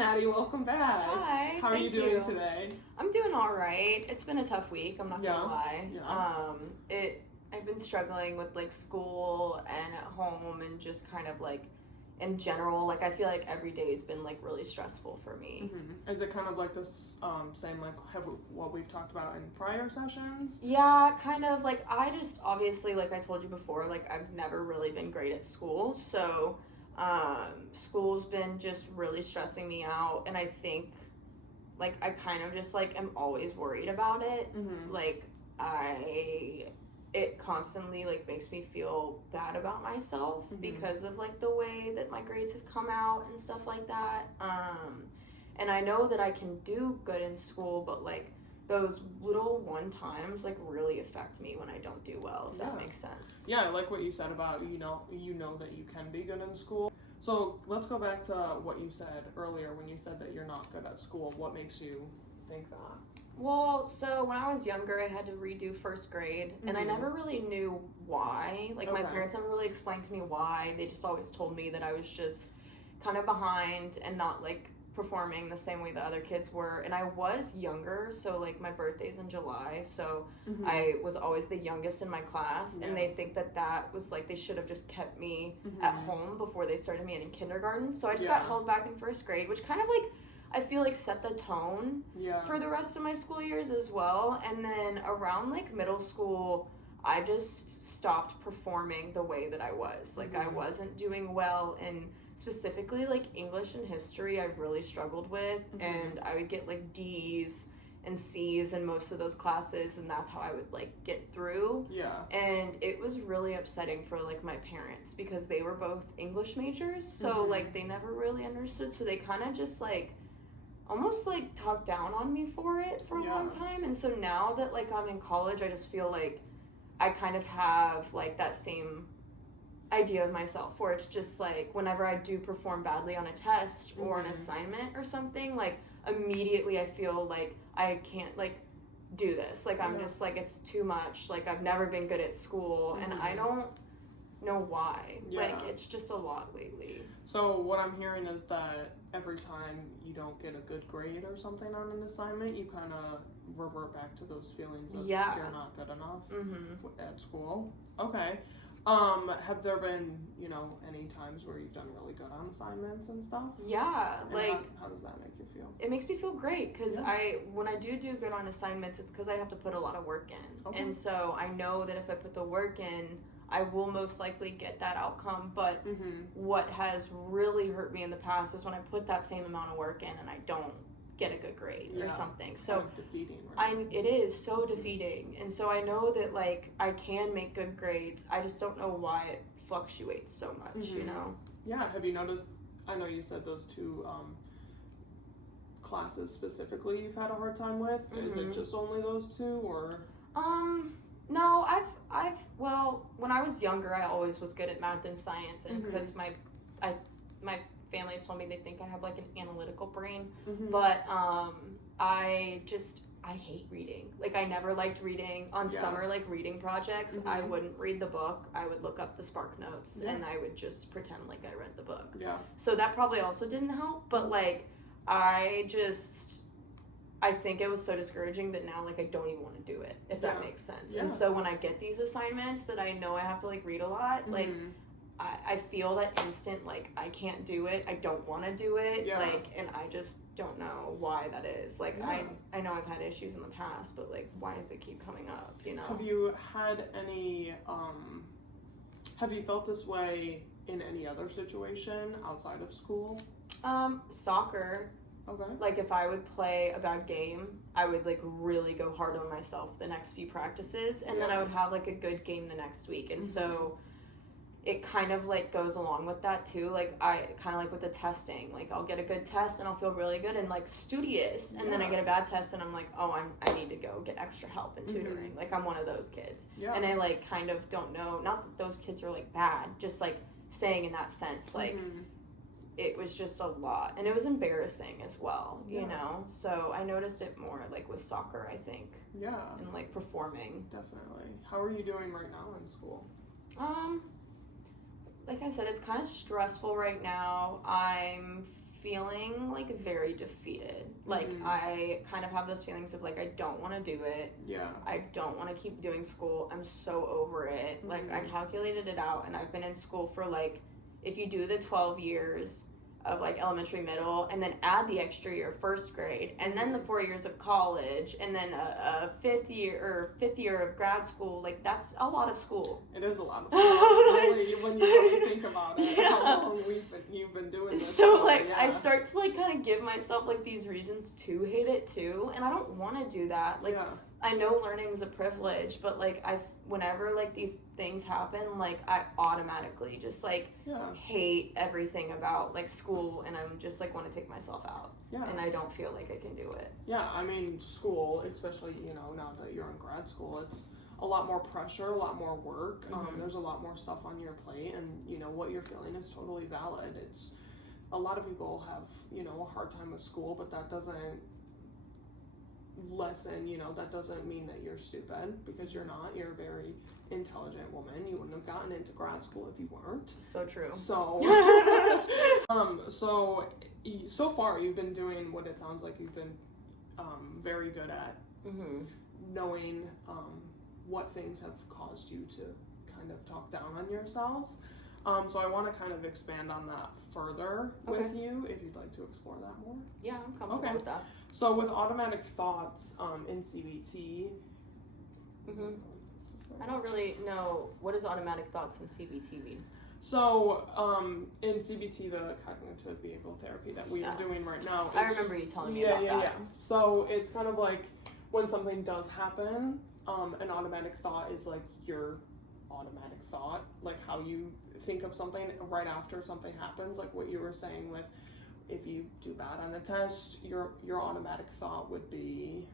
Maddie, welcome back. Hi. How are you doing today? I'm doing all right. It's been a tough week. I'm not gonna lie. Yeah. I've been struggling with like school and at home and just kind of like in general. Like I feel like every day has been like really stressful for me. Mm-hmm. Is it kind of like this same like what we've talked about in prior sessions? Yeah, kind of like I just obviously like I told you before, like I've never really been great at school, so school's been just really stressing me out, and I think like I kind of just like am always worried about it. Mm-hmm. Like it constantly like makes me feel bad about myself because of like the way that my grades have come out and stuff like that. And I know that I can do good in school, but like those little one times like really affect me when I don't do well, if that makes sense. Yeah, I like what you said about you know that you can be good in school. So let's go back to what you said earlier when you said that you're not good at school. What makes you think that? Well, so when I was younger, I had to redo first grade, and I never really knew why. Like, my parents never really explained to me why. They just always told me that I was just kind of behind and not, like, performing the same way the other kids were. And I was younger, so, like, my birthday's in July, so I was always the youngest in my class, and they think that that was, like, they should have just kept me at home before they started me in kindergarten. So I just got held back in first grade, which kind of, like, I feel like set the tone for the rest of my school years as well. And then around like middle school, I just stopped performing the way that I was. Like I wasn't doing well in specifically like English and history I really struggled with, and I would get like D's and C's in most of those classes, and that's how I would like get through. And it was really upsetting for like my parents because they were both English majors, so like they never really understood, so they kind of just like almost like talked down on me for it for a long time. And so now that like I'm in college, I just feel like I kind of have like that same idea of myself where it's just like whenever I do perform badly on a test or an assignment or something, like immediately I feel like I can't like do this, like I'm just like it's too much, like I've never been good at school and I don't know why. Like it's just a lot lately. So what I'm hearing is that every time you don't get a good grade or something on an assignment, you kind of revert back to those feelings of you're not good enough at school. Okay. Have there been, any times where you've done really good on assignments and stuff? Yeah, and like how does that make you feel? It makes me feel great because when I do good on assignments, it's because I have to put a lot of work in, and so I know that if I put the work in, I will most likely get that outcome. But what has really hurt me in the past is when I put that same amount of work in and I don't get a good grade or something. So kind of defeating, right? it is so defeating, and so I know that like I can make good grades. I just don't know why it fluctuates so much. Yeah. Have you noticed? I know you said those two classes specifically you've had a hard time with. Is it just only those two, or? No, well, when I was younger, I always was good at math and science, and it's because my family's told me they think I have like an analytical brain, but I hate reading. Like I never liked reading. On summer like reading projects, I wouldn't read the book. I would look up the Spark Notes and I would just pretend like I read the book. So that probably also didn't help, but like I think it was so discouraging that now like I don't even want to do it, if that makes sense. And so when I get these assignments that I know I have to like read a lot, like I feel that instant like I can't do it, I don't want to do it, like, and I just don't know why that is. Like I know I've had issues in the past, but like why does it keep coming up, Have you had any have you felt this way in any other situation outside of school? Soccer. Okay. Like if I would play a bad game, I would like really go hard on myself the next few practices, and then I would have like a good game the next week. And so it kind of like goes along with that too. Like I kind of like with the testing, like I'll get a good test and I'll feel really good and like studious, and then I get a bad test and I'm like, oh, I need to go get extra help and tutoring. Like I'm one of those kids. And I like kind of don't know, not that those kids are like bad, just like saying in that sense, like it was just a lot, and it was embarrassing as well, so I noticed it more like with soccer, I think, and like performing. Definitely. How are you doing right now in school? Like I said, it's kind of stressful right now. I'm feeling like very defeated. Like I kind of have those feelings of like I don't want to do it. Yeah. I don't want to keep doing school. I'm so over it. Like I calculated it out, and I've been in school for like, if you do the 12 years of like elementary, middle, and then add the extra year first grade, and then the 4 years of college, and then a fifth year of grad school, like that's a lot of school. It is a lot of school. Really, when you really think about it, how long you've been doing this. So like I start to like kind of give myself like these reasons to hate it too, and I don't want to do that. Like I know learning is a privilege, but like whenever like these things happen, like I automatically just like hate everything about like school, and I'm just like want to take myself out. Yeah. And I don't feel like I can do it. Yeah, I mean school, especially, you know, now that you're in grad school, it's a lot more pressure, a lot more work. There's a lot more stuff on your plate, and you know what you're feeling is totally valid. It's a lot of people have, you know, a hard time with school, but that doesn't that doesn't mean that you're stupid, because you're not. You're a very intelligent woman. You wouldn't have gotten into grad school if you weren't. So true. So so far you've been doing what it sounds like you've been very good at knowing what things have caused you to kind of talk down on yourself. So I want to kind of expand on that further with you, if you'd like to explore that more. Yeah, I'm comfortable with that. So with automatic thoughts in CBT, I don't really know, what does automatic thoughts in CBT mean? So in CBT, the cognitive behavioral therapy that we are doing right now, I remember you telling me about that. So it's kind of like when something does happen, an automatic thought is like your automatic thought, like how you think of something right after something happens, like what you were saying with, if you do bad on a test, your automatic thought would be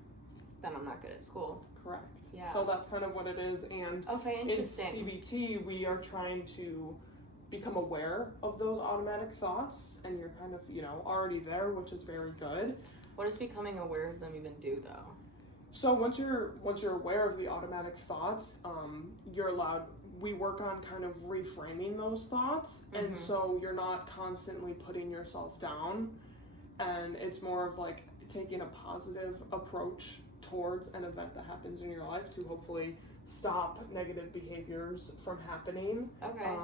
then I'm not good at school. Correct. Yeah. So that's kind of what it is. And interesting. In CBT, we are trying to become aware of those automatic thoughts, and you're kind of, you know, already there, which is very good. What does becoming aware of them even do, though? So once you're aware of the automatic thoughts, you're allowed. We work on kind of reframing those thoughts, and so you're not constantly putting yourself down, and it's more of like taking a positive approach towards an event that happens in your life to hopefully stop negative behaviors from happening. Okay.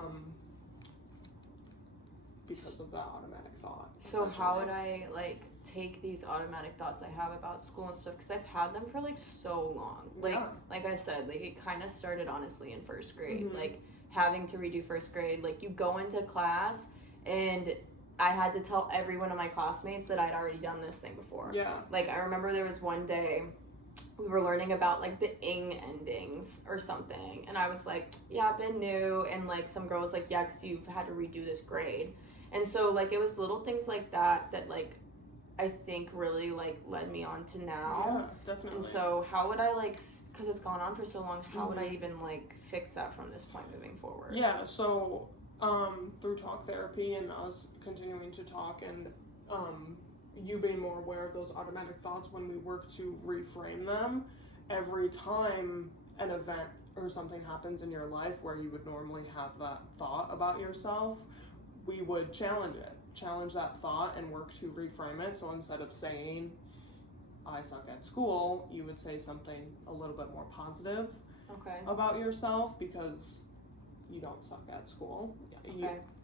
Because of that automatic thought. So how would I like take these automatic thoughts I have about school and stuff, because I've had them for like so long. Like I said, like it kind of started honestly in first grade, like having to redo first grade. Like you go into class and I had to tell every one of my classmates that I'd already done this thing before. Yeah. Like I remember there was one day we were learning about like the ing endings or something, and I was like, yeah, I've been new, and like some girl was like, yeah, because you've had to redo this grade. And so like it was little things like that like I think really like led me on to now. Yeah, definitely. And so how would I like, because it's gone on for so long, how would I even like fix that from this point moving forward? Yeah, so through talk therapy and us continuing to talk, and you being more aware of those automatic thoughts, when we work to reframe them, every time an event or something happens in your life where you would normally have that thought about yourself, we would challenge that thought and work to reframe it. So instead of saying, I suck at school, you would say something a little bit more positive about yourself, because you don't suck at school.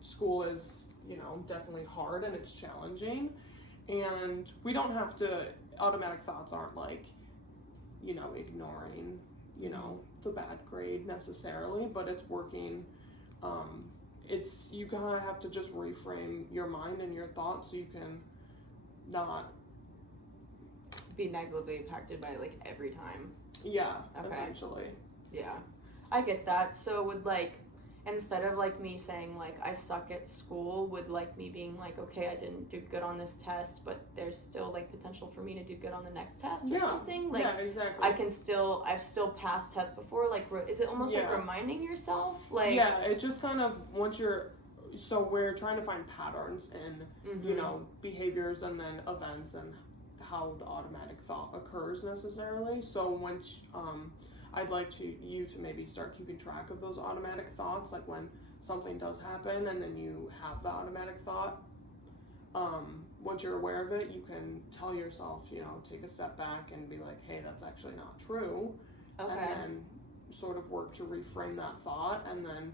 School is, you know, definitely hard and it's challenging. And we don't have to, automatic thoughts aren't like, you know, ignoring, you know, the bad grade necessarily, but it's working. You kind of have to just reframe your mind and your thoughts so you can not be negatively impacted by like every time. Yeah, essentially. Yeah, I get that. So would like, instead of like me saying like I suck at school, would like me being like, okay, I didn't do good on this test, but there's still like potential for me to do good on the next test or something? Like, yeah, exactly. I've still passed tests before. Like, is it almost like reminding yourself? Like, yeah, it just kind of, so we're trying to find patterns in, you know, behaviors and then events and how the automatic thought occurs necessarily. So once, I'd like you to maybe start keeping track of those automatic thoughts, like when something does happen and then you have the automatic thought, once you're aware of it, you can tell yourself, you know, take a step back and be like, hey, that's actually not true. Okay. And then sort of work to reframe that thought, and then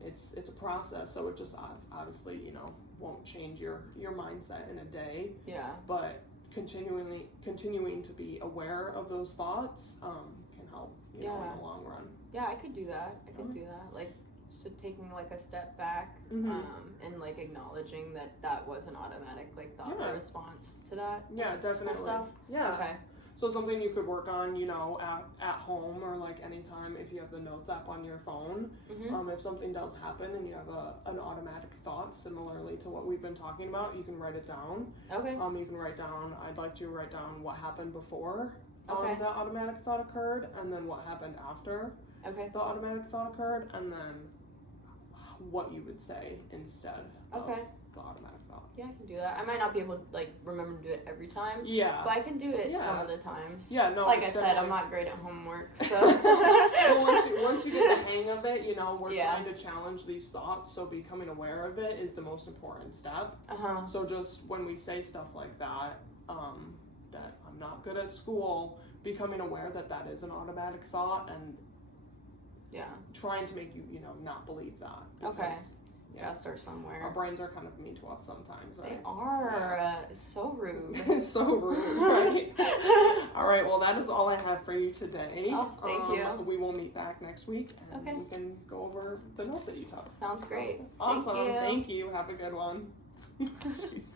it's a process, so it just obviously, you know, won't change your mindset in a day. Yeah. But continuing to be aware of those thoughts can help, you know, in the long run. Yeah, I could do that. I could do that. Like, so taking like a step back, and like acknowledging that was an automatic like thought response to that. Yeah, definitely. Stuff. Yeah. Okay. So something you could work on, you know, at home or like anytime if you have the notes app on your phone. If something does happen and you have an automatic thought similarly to what we've been talking about, you can write it down. Okay. You can write down, I'd like to write down what happened before the automatic thought occurred, and then what happened after the automatic thought occurred, and then what you would say instead of the automatic thought. Yeah, I can do that. I might not be able to like remember to do it every time. Yeah. But I can do it some of the times. Yeah, no. Like I said, I'm not great at homework, so. Well, once you get the hang of it, you know, we're trying to challenge these thoughts, so becoming aware of it is the most important step. So just when we say stuff like that, that I'm not good at school, becoming aware that that is an automatic thought, and trying to make you, you know, not believe that. Because, gotta start somewhere. Our brains are kind of mean to us sometimes, right? They are. It's so rude. It's so rude, right? All right, well, that is all I have for you today. Oh, thank you. We will meet back next week, and we can go over the notes that you took. Sounds great. Awesome. Thank you. Thank you. Have a good one. Jesus.